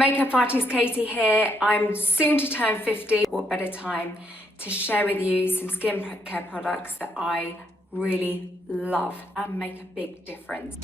Makeup artist Katie here. I'm soon to turn 50. What better time to share with you some skincare products that I really love and make a big difference.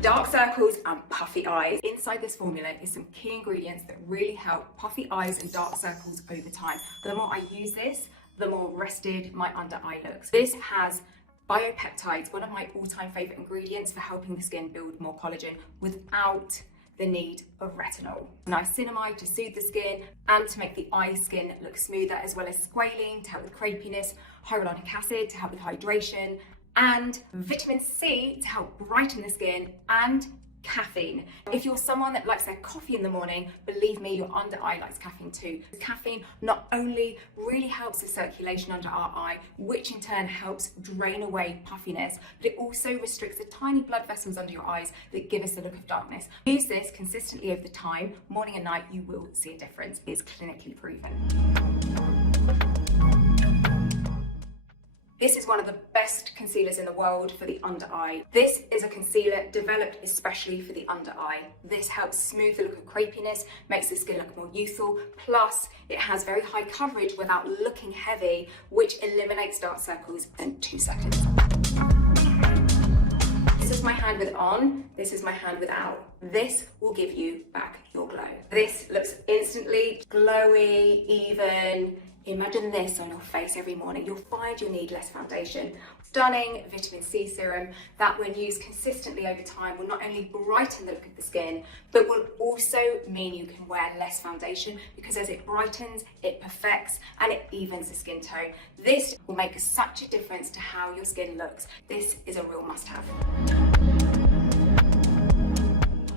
Dark circles and puffy eyes. Inside this formula is some key ingredients that really help puffy eyes and dark circles over time. The more I use this, the more rested my under eye looks. This has Peptide, one of my all-time favourite ingredients for helping the skin build more collagen without the need of retinol. Niacinamide to soothe the skin and to make the eye skin look smoother, as well as squalene to help with crepiness, hyaluronic acid to help with hydration, and vitamin C to help brighten the skin, and caffeine. If you're someone that likes their coffee in the morning, believe me, your under eye likes caffeine too. Caffeine not only really helps the circulation under our eye, which in turn helps drain away puffiness, but it also restricts the tiny blood vessels under your eyes that give us the look of darkness. Use this consistently over the time, morning and night, you will see a difference. It is clinically proven. This is one of the best concealers in the world for the under eye. This is a concealer developed especially for the under eye. This helps smooth the look of crepiness, makes the skin look more youthful, plus it has very high coverage without looking heavy, which eliminates dark circles in 2 seconds. This is my hand with on, this is my hand without. This will give you back your glow. This looks instantly glowy, even. Imagine this on your face every morning. You'll find you'll need less foundation. Stunning vitamin C serum that, when used consistently over time, will not only brighten the look of the skin, but will also mean you can wear less foundation, because as it brightens, it perfects and it evens the skin tone. This will make such a difference to how your skin looks. This is a real must-have.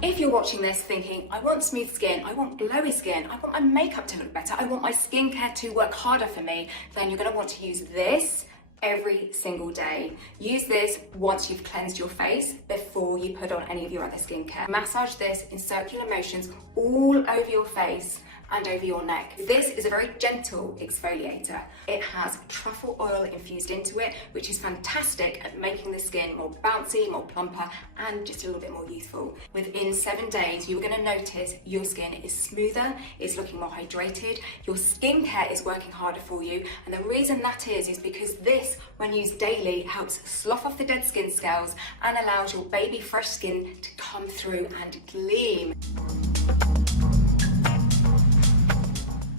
If you're watching this thinking, I want smooth skin, I want glowy skin, I want my makeup to look better, I want my skincare to work harder for me, then you're going to want to use this every single day. Use this once you've cleansed your face before you put on any of your other skincare. Massage this in circular motions all over your face and over your neck. This is a very gentle exfoliator. It has truffle oil infused into it, which is fantastic at making the skin more bouncy, more plumper, and just a little bit more youthful. Within 7 days, you're gonna notice your skin is smoother, it's looking more hydrated, your skincare is working harder for you, and the reason that is because this, when used daily, helps slough off the dead skin scales and allows your baby fresh skin to come through and gleam.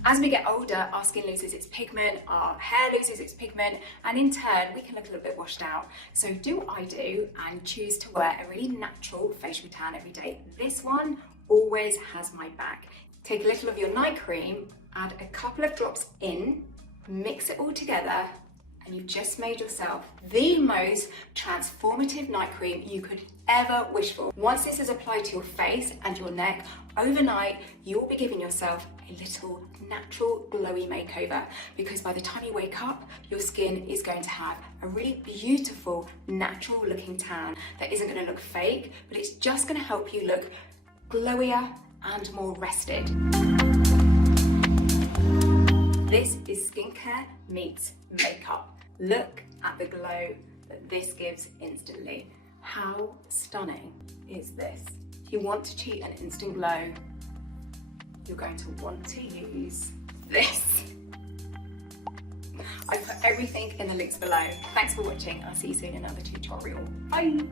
As we get older, our skin loses its pigment, our hair loses its pigment, and in turn, we can look a little bit washed out. So do what I do and choose to wear a really natural facial tan every day. This one always has my back. Take a little of your night cream, add a couple of drops in, mix it all together, and you've just made yourself the most transformative night cream you could ever wish for. Once this is applied to your face and your neck, overnight, you'll be giving yourself a little natural glowy makeover, because by the time you wake up, your skin is going to have a really beautiful, natural looking tan that isn't gonna look fake, but it's just gonna help you look glowier and more rested. This is skincare meets makeup. Look at the glow that this gives instantly. How stunning is this? If you want to cheat an instant glow, you're going to want to use this. I put everything in the links below. Thanks for watching. I'll see you soon in another tutorial. Bye.